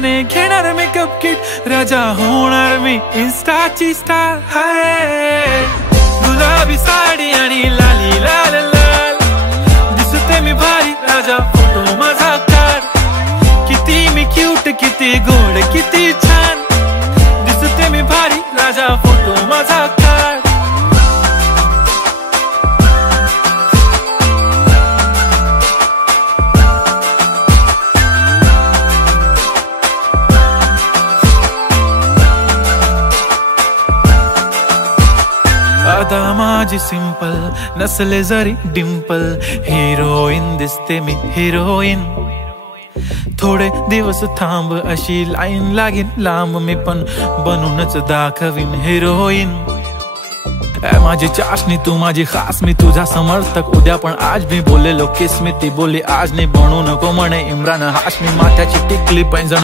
हाताने घेणार makeup kit राजा होणार मी इंस्टाची स्टार हाय गुलाबी साडी आणि लाली लाल लाल दिसते मी भारी राजा फोटो माझा काढ किती मी क्यूट किती गोड किती छान दिसते मी भारी राजा फोटो माझा काढ आदा माझी सिंपल नसले जरी डिंपल हिरोईन दिसते मी हिरोईन थोडे दिवस थांब अशी लाईन लागेल लांब मी पण बनूनच दाखवीन हिरोईन माझी चाशनी तू माझी खास मी तुझा समर्थक उद्या पण आज मी बोललेलो किस मी ती बोली आज नाही बनू नको म्हणे इम्रान हाशमी माथ्याची टिकली पैंजण